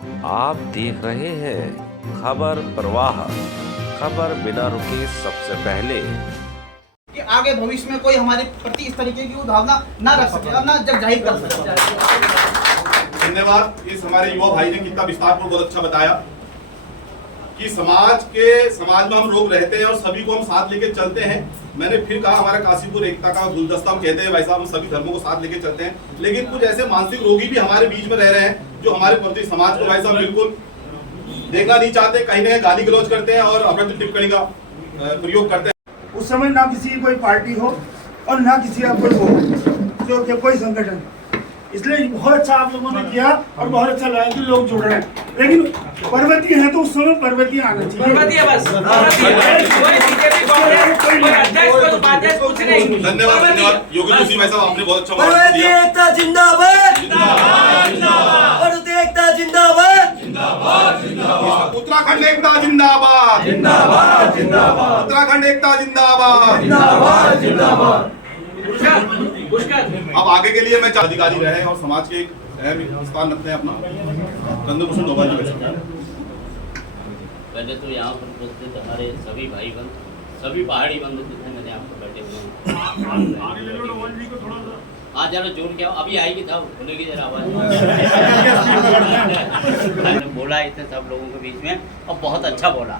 आप देख रहे हैं खबर प्रवाह, खबर बिना रुके सबसे पहले। कि आगे भविष्य में कोई हमारे प्रति इस तरीके की भावना ना रख सके और ना जब जाहिर कर सके। धन्यवाद। इस हमारे युवा भाई ने कितना विस्तारपूर्वक बहुत अच्छा बताया कि समाज में हम लोग रहते हैं और सभी को हम साथ लेके चलते हैं। मैंने फिर कहा, हमारा काशीपुर एकता का गुलदस्ता हम कहते हैं, भाई साहब हम सभी धर्मों को साथ लेके चलते हैं। लेकिन कुछ ऐसे मानसिक रोगी भी हमारे बीच में रह रहे हैं जो हमारे प्रति समाज को भाई साहब बिल्कुल देखना नहीं चाहते, कहीं ना कहीं गाली गलौज करते हैं और अभद्र टिप्पणी का प्रयोग करते हैं। उस समय ना किसी की कोई पार्टी हो और ना किसी का कोई हो, जो कोई संगठन। इसलिए बहुत अच्छा आप लोगों ने किया और बहुत अच्छा लगा कि लोग जुड़ रहे हैं। लेकिन पर्वतीय है तो उस समय पर्वतीय आना चाहिए। पर्वतीय बस, धन्यवाद धन्यवाद योगी जोशी भाई साहब, आपने बहुत अच्छा पर्वतीय एकता जिंदाबाद, पर्वतीय एकता जिंदाबाद, उत्तराखंड एकता जिंदाबाद, उत्तराखंड एकता जिंदाबाद। अब आगे के लिए मैं अधिकारी रहे और समाज के एक अहम स्थान रखते हैं अपना चंद्रभूषण डोभाल जी। पहले तो यहाँ पर उपस्थित हमारे सभी भाई बंद, सभी पहाड़ी बंधु जितने मैंने यहाँ पर बैठे हुए हैं, हाँ जरा जोर के अभी आएगी था बोलेगी जरा आवाज। बोला इतने सब लोगों के बीच में और बहुत अच्छा बोला।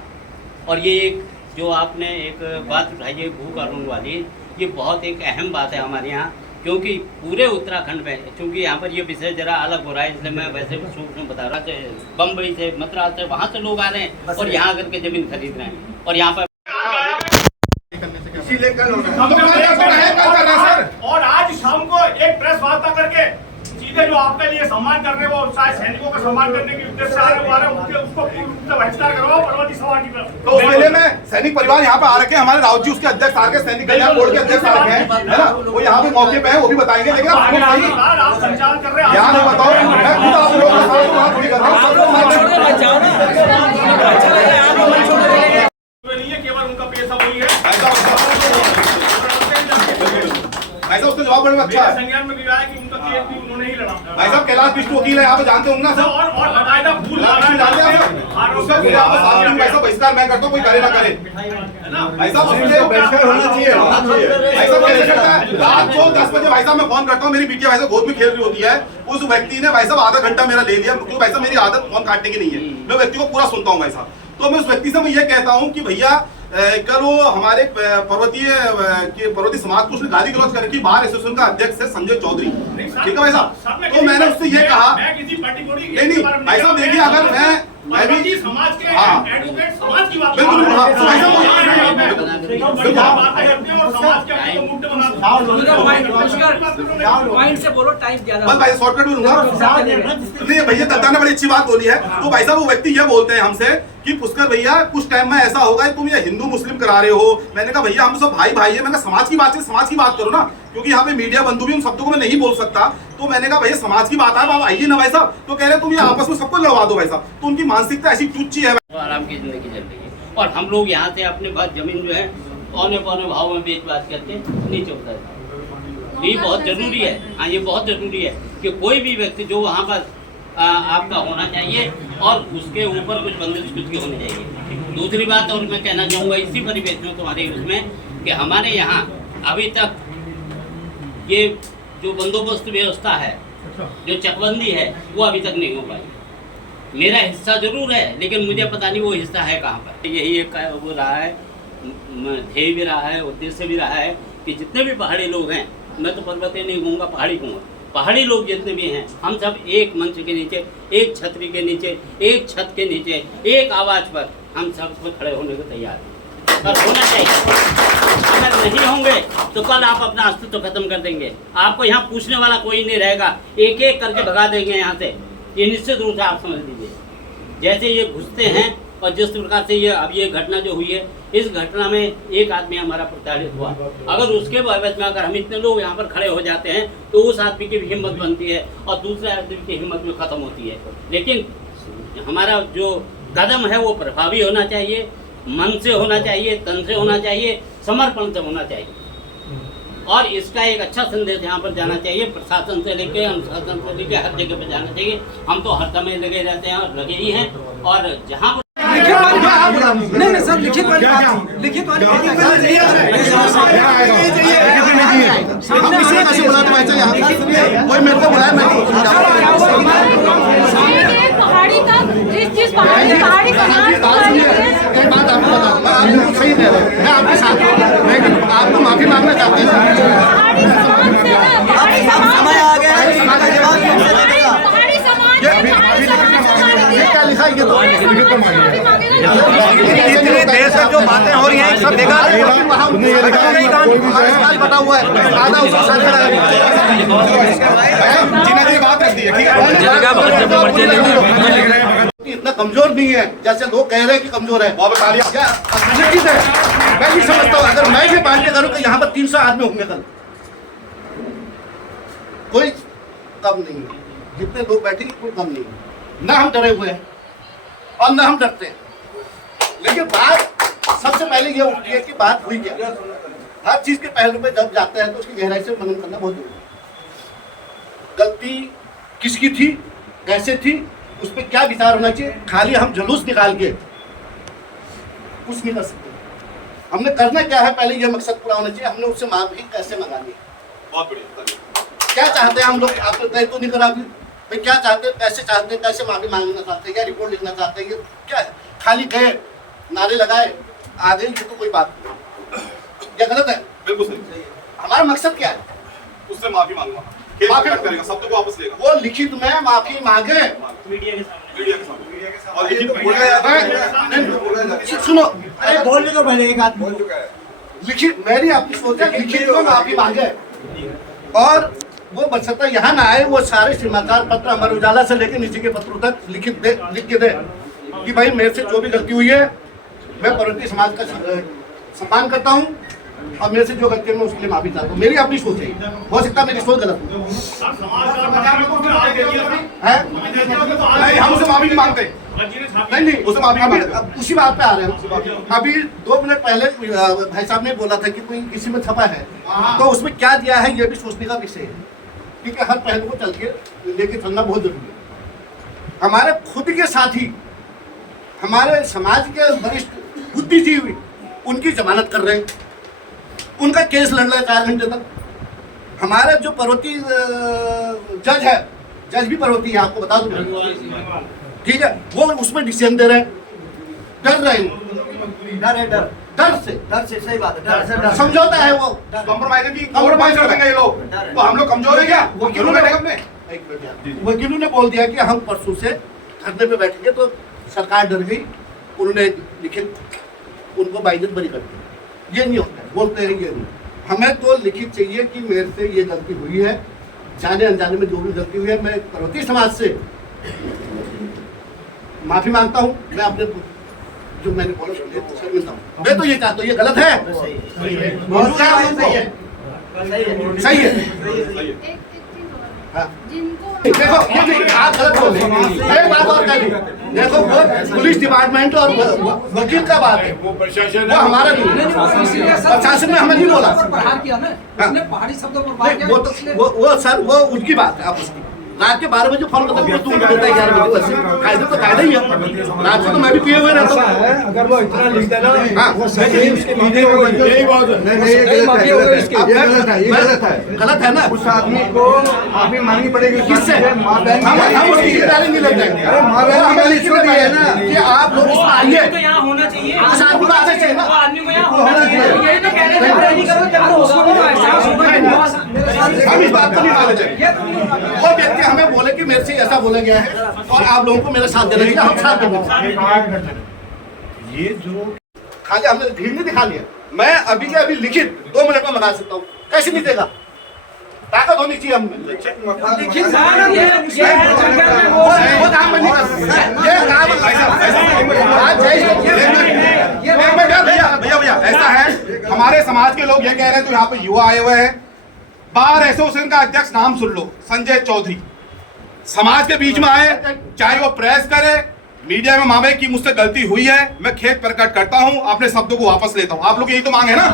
और ये एक जो आपने एक बात उठाई है भू कानून वाली, ये बहुत एक अहम बात है हमारे यहाँ, क्योंकि पूरे उत्तराखंड में, क्योंकि यहाँ पर ये विषय जरा अलग हो रहा है, इसलिए मैं वैसे सूक्ष्म बता रहा था। बम्बई से, मद्रास से, वहाँ से लोग आ रहे हैं और यहाँ आकर के जमीन खरीद रहे हैं और यहाँ पर इसीलिए कल और आज शाम को एक प्रेस वार्ता करके सीधे जो आपके लिए सम्मान कर रहे हैं, वो शायद सैनिकों का सम्मान करने के उद्देश्य से आ रहे हैं, उसको बहिष्कार करवाओ पर्वतीय समाज की तरफ। तो उस मेले में सैनिक परिवार यहाँ पे आ रखे हैं, हमारे राउत जी उसके अध्यक्ष आ रखे, सैनिक कल्याण बोर्ड के अध्यक्ष आ रखे हैं, है ना, वो यहाँ पे मौके पे है, वो भी बताएंगे। लेकिन आप संचालन कर रहे हैं, यहाँ नहीं बताओ, मैं खुद आप लोगों के साथ बात थोड़ी कर रहा हूँ। केवल उनका पेशा वही है। ऐसा उसका जवाब बड़ा अच्छा है। संज्ञान में भी आया कि उनका केस भी उन्होंने ही लड़ा। भाई साहब कैलाश विष्णु वकील है, आप जानते होंगे ना सर। और बाकायदा भूल जानते हैं आप, उसका पैसा बहिष्कार मैं करता हूँ, कोई करे ना करे। भाई साहब बहिष्कार होना चाहिए। भाई साहब कैसे करता है, रात को 10 बजे भाई साहब मैं फोन करता हूँ, मेरी बिटिया भाई साहब गोद में खेल रही होती है, उस व्यक्ति ने भाई साहब आधा घंटा मेरा ले लिया, क्योंकि भाई साहब मेरी आदत फोन काटने की नहीं है, मैं व्यक्ति को पूरा सुनता हूँ भाई साहब। तो मैं उस व्यक्ति से मैं ये कहता हूँ कि भैया कल वो हमारे पर्वतीय समाज को उसने गाली गलौज करके बाहर एसोसिएशन का अध्यक्ष है संजय चौधरी, ठीक है भाई साहब। तो मैंने उससे ये कहा, नहीं भाई साहब देखिए, अगर मैं भी समाज के एडवोकेट समाज की बात बिल्कुल भाई शॉर्टकट बोलूंगा नहीं भैया, दत्ता ने बड़ी अच्छी बात बोली है। तो भाई साहब वो व्यक्ति ये बोलते हैं हमसे कि पुष्कर भैया कुछ टाइम में ऐसा होगा तुम ये हिंदू मुस्लिम करा रहे हो। मैंने कहा भैया हम सब भाई भाई है, मैंने कहा समाज की बात है, समाज की बात करो ना, क्योंकि यहाँ पे मीडिया बंधु भी उन शब्दों को मैं नहीं बोल सकता। तो मैंने कहा भैया समाज की बात है, आप आइए ना भाई साहब। तो कह रहे तुम ये आपस में सबको लड़वा दो भाई साहब। तो उनकी मानसिकता ऐसी चुच्ची है, आराम की जिंदगी चल रही है और हम लोग यहाँ से अपने पास जमीन जो है पौने पौने भाव में बेच बात करके नीचे उतर जाए। ये बहुत जरूरी है, हाँ ये बहुत जरूरी है कि कोई भी व्यक्ति जो वहाँ पर आपका होना चाहिए और उसके ऊपर कुछ बंदिश कुछ की होनी चाहिए। दूसरी बात और मैं कहना चाहूँगा इसी परिवेश में तुम्हारे उसमें कि हमारे यहाँ अभी तक ये जो बंदोबस्त व्यवस्था है, जो चकबंदी है, वो अभी तक नहीं हो पाई। मेरा हिस्सा जरूर है, लेकिन मुझे पता नहीं वो हिस्सा है कहाँ पर। यही एक वो रहा है, ध्येय भी रहा है, उद्देश्य भी रहा है कि जितने भी पहाड़ी लोग हैं, मैं तो पर्वतीय नहीं कहूँगा, पहाड़ी कहूँगा, पहाड़ी लोग जितने भी हैं, हम सब एक मंच के नीचे, एक छतरी के नीचे, एक छत के नीचे, एक आवाज़ पर हम सब खड़े होने को तैयार हैं और होना चाहिए। अगर नहीं होंगे तो कल आप अपना अस्तित्व खत्म कर देंगे, आपको यहाँ पूछने वाला कोई नहीं रहेगा, एक एक करके भगा देंगे यहाँ से। ये निश्चित रूप से आप समझ लीजिए। जैसे ये घुसते हैं और जिस प्रकार से ये अब ये घटना जो हुई है, इस घटना में एक आदमी हमारा प्रताड़ित हुआ, अगर उसके बाबत में अगर हम इतने लोग यहाँ पर खड़े हो जाते हैं तो उस आदमी की भी हिम्मत बनती है और दूसरे आदमी की हिम्मत भी खत्म होती है। लेकिन हमारा जो कदम है वो प्रभावी होना चाहिए, मन से होना चाहिए, तन से होना चाहिए, समर्पण से होना चाहिए। और इसका एक अच्छा संदेश यहाँ पर जाना चाहिए, प्रशासन से लेके अनुशासन से लेके हर जगह पे जाना चाहिए। हम तो हर समय लगे रहते हैं और लगे ही हैं, और जहाँ नहीं सर, लिखित वाली कोई मेरे को बुलाया, पहाड़ी का जिस पहाड़ी का नाम एक बात आपको बताऊंगा, आप बिल्कुल सही कह रहे हैं, मैं आपके साथ हूं, लेकिन आपको माफी मांगना चाहते हैं। पहाड़ी समाज से ना, पहाड़ी समय आ गया है, पहाड़ी समाज ये क्या लिखा है, ये तो इतनी देर से जो बातें हो रही हैं सब बेकार है। सवाल बता हुआ है, आधा उसको साथ जिन्हें बात रख दी है, ठीक है, इतना कमजोर नहीं है जैसे लोग कह रहे हैं कि कमजोर है। क्या संगठित है? मैं नहीं समझता हूँ, अगर मैं ये बांटे करूँ कि यहाँ पर 300 आदमी होंगे कल, कोई कम नहीं है, जितने लोग बैठेंगे कोई कम नहीं है। ना हम डरे हुए हैं और ना हम डरते हैं, लेकिन बात सबसे पहले ये उठती है कि बात हुई क्या। हर चीज के पहलू पे जब जाता है तो उसकी गहराई से मनन करना बहुत जरूरी है। गलती किसकी थी, कैसे थी, उस पर क्या विचार होना चाहिए। खाली हम जुलूस निकाल के कुछ नहीं कर सकते। हमने करना क्या है, पहले ये मकसद पूरा होना चाहिए, हमने उससे माफी कैसे मंगानी है, बहुत बढ़िया। क्या चाहते हैं हम लोग, आपने तय तो नहीं करा अभी भाई, क्या चाहते हैं, कैसे चाहते हैं, कैसे माफी मांगना चाहते हैं, या रिपोर्ट लिखना चाहते हैं, ये क्या है। खाली गए, नारे लगाए, आ गए, ये तो कोई बात नहीं, क्या गलत है? बिल्कुल सही। हमारा मकसद क्या है? उससे माफी मांगूंगा, माफी करेगा, शब्द को वापस लेगा, वो लिखित में माफी मांगे, मीडिया के सामने और लिखित में सुनो, अरे बोलने तो पहले एक आदमी लिखित, मेरी आपकी सोच है लिखित में माफी मांगे, और वो बचता यहाँ ना आए, वो सारे समाचार पत्र अमर उजाला से लेकर नीचे के पत्रों तक लिख के दे कि भाई मेरे से जो भी गलती हुई है, मैं पर्वतीय समाज का सम्मान करता हूँ, और मेरे से जो गलती है मैं उसके लिए माफी चाहता हूँ। मेरी अपनी सोच है, हो सकता है मेरी सोच गलत हो। नहीं, हम उसे माफी नहीं मांगते, नहीं उसे माफी अभी उसी बात पे आ रहे हैं। अभी 2 मिनट पहले भाई साहब ने बोला था कि कोई किसी में छपा है, तो उसमें क्या दिया है ये भी सोचने का विषय है, क्योंकि हर पहलू को चल के लेके चलना बहुत जरूरी है। हमारे खुद के साथी, हमारे समाज के वरिष्ठ बुद्धिजीवी उनकी जमानत कर रहे हैं, उनका केस लड़ रहे हैं 4 घंटे तक। हमारे जो पर्वतीय जज है, जज भी पर्वतीय है, आपको बता दूं, ठीक है, वो उसमें डिसीजन दे रहे हैं, डर रहे हैं, डर से सही बात है, समझौता है वो, कॉम्प्रोमाइज कर देंगे ये लोग, तो हम लोग कमजोर है क्या? वो क्यों बैठेगा अपने? वकीलों ने बोल दिया कि हम परसों से धरने पे बैठेंगे, तो सरकार डर गई, उन्होंने लिखित उनको बाइज्जत बरी कर दी। ये नहीं होता है, बोलते हैं ये नहीं, हमें तो लिखित चाहिए कि मेरे से ये गलती हुई है, जाने अनजाने में जो भी गलती हुई है, मैं पर्वतीय समाज से माफी मांगता हूँ। मैं अपने जो मैंने बोला शर्मिंदा हूँ। मैं तो ये चाहता हूँ, ये गलत है, सही है। हाँ। देखो ये नहीं, आप गलत बोल रहे हैं। एक बात और कह दी, देखो वो पुलिस डिपार्टमेंट और वकील का बात है, वो हमारा नहीं, प्रशासन ने हमें नहीं बोला। पहाड़ी शब्दों पर वो सर वो उनकी बात है, आप उसकी रात के 12 बजे फोन करता हूँ, तू देता है 11 बजे, वैसे कायदे तो कायदा ही है, रात को तो मैं भी पिए हुए रहता हूँ। अगर वो इतना लिख देना, हाँ यही बात है, गलत है ना, उस आदमी को माफी मांगनी पड़ेगी। किससे? हम उसकी जिम्मेदारी नहीं लेते हैं, हमें लिखित में है ना कि आप लोग इसमें आइए, तो यहाँ होना चाहिए, उस आदमी को आना चाहिए ना, वो आदमी को यहाँ होना चाहिए। यही तो कहने से पहले नहीं करो, जब उसको भी तो एहसास होगा। हम इस बात को नहीं मानते। वो व्यक्ति हमें बोले कि मेरे से ऐसा बोला गया है और आप लोगों को मेरा साथ देना चाहिए, हम साथ देंगे। ये जो खाली हमने भीड़ नहीं दिखा लिया, मैं अभी के अभी लिखित 2 मिनट में मंगा सकता हूँ, कैसे नहीं देगा, ताकत होनी चाहिए हमें। वो काम में नहीं कर सकते, ये काम भैया ऐसा है, हमारे समाज के लोग ये कह रहे हैं, तो यहाँ पे युवा आए हुए हैं, बार एसोसिएशन का अध्यक्ष नाम सुन लो, संजय चौधरी, समाज के बीच में आए, चाहे वो प्रेस करे मीडिया में मामे की मुझसे गलती हुई है, मैं खेद प्रकट करता हूं, अपने शब्दों को वापस लेता हूं। आप लोग यही तो मांग है ना,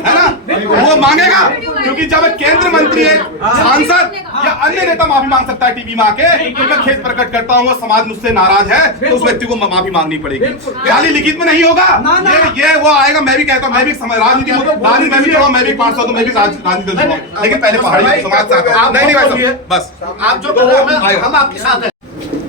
है ना? वो मांगेगा क्योंकि जब एक केंद्र मंत्री है, सांसद या अन्य नेता माफी मांग सकता है टीवी में आके, तो मैं खेद प्रकट करता हूँ। समाज मुझसे नाराज है तो उस व्यक्ति को माफी मांगनी पड़ेगी। खाली लिखित में नहीं होगा, ये वो आएगा। मैं भी कहता हूँ, मैं भी राजनीति में भी मैं भी 500 तो मैं भी राजनीति दूंगा, लेकिन पहले पहाड़ी समाज से नहीं भाई, बस आप जो कर रहे हैं हम आपके साथ हैं।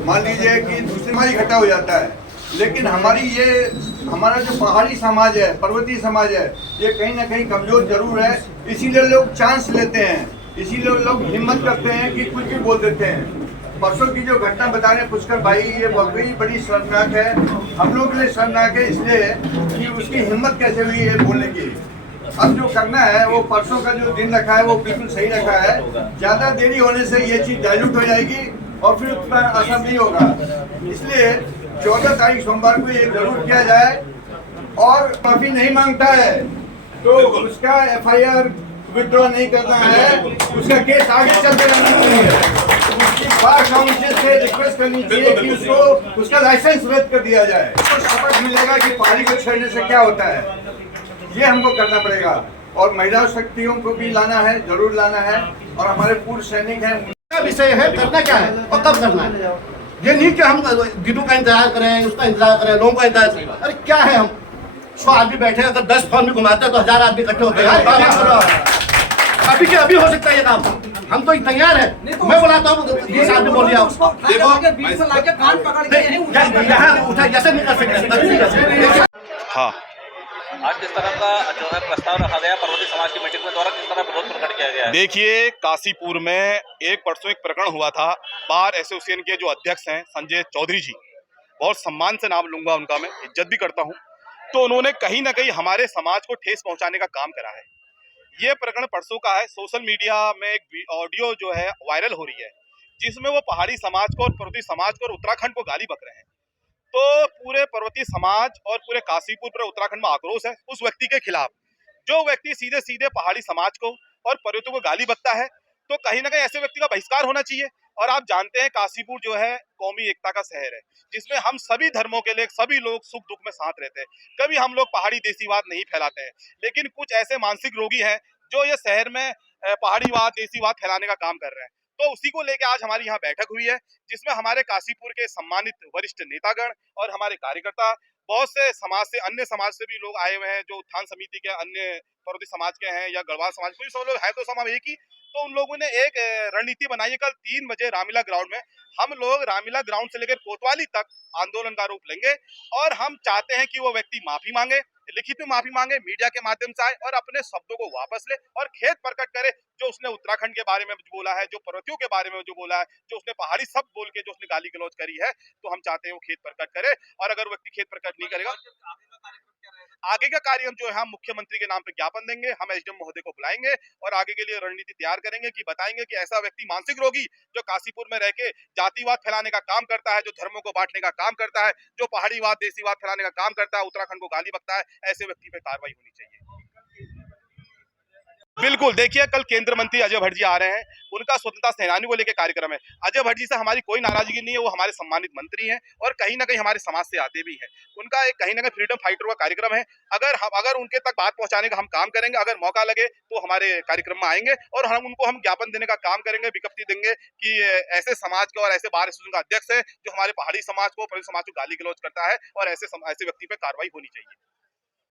मान लीजिए कि दूसरी हमारी इकट्ठा हो जाता है, लेकिन हमारा जो पहाड़ी समाज है, पर्वतीय समाज है, ये कहीं ना कहीं कमजोर जरूर है। इसीलिए लोग चांस लेते हैं, इसीलिए लोग हिम्मत करते हैं कि कुछ भी बोल देते हैं। परसों की जो घटना बता रहे पुष्कर भाई, ये वाकई बड़ी शर्मनाक है। हम लोग के लिए शर्मनाक है इसलिए कि उसकी हिम्मत कैसे हुई है बोलने की। अब जो करना है वो परसों का जो दिन रखा है वो बिल्कुल सही रखा है। ज्यादा देरी होने से ये चीज डाइल्यूट हो जाएगी और फिर उतना असर नहीं होगा। इसलिए 14 तारीख सोमवार को ये जरूर किया जाए। और माफी नहीं मांगता है तो उसका FIR विड्रॉ नहीं करना है, उसका केस आगे चलते रहना चाहिए। उसकी बार काउंसिल से रिक्वेस्ट करनी चाहिए कि उसको उसका लाइसेंस रद्द कर दिया जाए। तो सबक मिलेगा कि पहाड़ी को छेड़ने से क्या होता है, ये हमको करना पड़ेगा। और महिला शक्तियों को भी लाना है, जरूर लाना है। और हमारे पूर्व सैनिक हैं, विषय है, करना क्या है और कब करना है। ये नहीं कि हम दिनों का इंतजार करें, उसका इंतजार करें, लोगों का इंतजार करें। अरे क्या है, हम 100 आदमी बैठे हैं, अगर 10 फोन भी घुमाते हैं तो 1000 आदमी इकट्ठे होते हैं। अभी के अभी हो सकता है ये काम, हम तो तैयार है। मैं बुलाता हूँ 20 आदमी बोल दिया, यहाँ उठा जैसे नहीं कर सकते। हाँ, आज किस तरह का जो है प्रस्ताव रखा गया पर्वतीय समाज की मीटिंग में, द्वारा किस तरह विरोध प्रकट किया गया है? देखिए, काशीपुर में परसों एक प्रकरण हुआ था। बार एसोसिएशन के जो अध्यक्ष हैं संजय चौधरी जी, बहुत सम्मान से नाम लूंगा उनका, मैं इज्जत भी करता हूं, तो उन्होंने कहीं ना कहीं हमारे समाज को ठेस पहुंचाने का काम करा है। ये प्रकरण परसों का है। सोशल मीडिया में एक ऑडियो जो है वायरल हो रही है, जिसमें वो पहाड़ी समाज को और पर्वतीय समाज को और उत्तराखंड को गाली बक रहे हैं। तो पूरे पर्वतीय समाज और पूरे काशीपुर पूरे उत्तराखंड में आक्रोश है उस व्यक्ति के खिलाफ। जो व्यक्ति सीधे सीधे पहाड़ी समाज को और पर्वतों को गाली बकता है, तो कहीं ना कहीं ऐसे व्यक्ति का बहिष्कार होना चाहिए। और आप जानते हैं काशीपुर जो है कौमी एकता का शहर है, जिसमें हम सभी धर्मों के लिए सभी लोग सुख दुख में साथ रहते हैं। कभी हम लोग पहाड़ी देसीवाद नहीं फैलाते हैं, लेकिन कुछ ऐसे मानसिक रोगी हैं जो ये शहर में पहाड़ीवाद देसीवाद फैलाने का काम कर रहे हैं। तो उसी को लेकर आज हमारी यहाँ बैठक हुई है, जिसमें हमारे काशीपुर के सम्मानित वरिष्ठ नेतागण और हमारे कार्यकर्ता, बहुत से समाज से, अन्य समाज से भी लोग आए हुए हैं, जो उत्थान समिति के अन्य पर्वतीय समाज के हैं या गढ़वाल समाज के, सब लोग हैं तो समाज एक ही। तो उन लोगों ने एक रणनीति बनाई है। कल 3 बजे रामलीला ग्राउंड में हम लोग रामलीला ग्राउंड से लेकर कोतवाली तक आंदोलन का रूप लेंगे। और हम चाहते हैं कि वो व्यक्ति माफी मांगे, लिखित में माफी मांगे, मीडिया के माध्यम से आए और अपने शब्दों को वापस ले और खेद प्रकट करे जो उसने उत्तराखंड के बारे में बोला है, जो पर्वतियों के बारे में जो बोला है, जो उसने पहाड़ी शब्द बोल के जो उसने गाली गलौज करी है, तो हम चाहते हैं वो खेद प्रकट करे। और अगर व्यक्ति खेद प्रकट नहीं करेगा, आगे का कार्य जो है हम मुख्यमंत्री के नाम पे ज्ञापन देंगे, हम SDM महोदय को बुलाएंगे और आगे के लिए रणनीति तैयार करेंगे कि बताएंगे कि ऐसा व्यक्ति मानसिक रोगी जो काशीपुर में रह के जातिवाद फैलाने का काम करता है, जो धर्मों को बांटने का काम करता है, जो पहाड़ीवाद देसीवाद फैलाने का काम करता है, उत्तराखंड को गाली बकता है, ऐसे व्यक्ति पे कार्रवाई होनी चाहिए। बिल्कुल, देखिए कल केंद्रीय मंत्री अजय भट्ट जी आ रहे हैं, उनका स्वतंत्रता सेनानी को लेकर कार्यक्रम है। अजय भट्ट जी से हमारी कोई नाराजगी नहीं है, वो हमारे सम्मानित मंत्री हैं और कहीं ना कहीं हमारे समाज से आते भी हैं। उनका एक कहीं ना कहीं फ्रीडम फाइटर का कार्यक्रम है। अगर उनके तक बात पहुंचाने का हम काम करेंगे, अगर मौका लगे तो हमारे कार्यक्रम में आएंगे और हम ज्ञापन देने का काम करेंगे, विज्ञप्ति देंगे कि ऐसे समाज के और ऐसे बार एसोसिएशन का अध्यक्ष है जो हमारे पहाड़ी समाज को, पर्वतीय समाज को गाली गलौज करता है और ऐसे व्यक्ति पे कार्रवाई होनी चाहिए।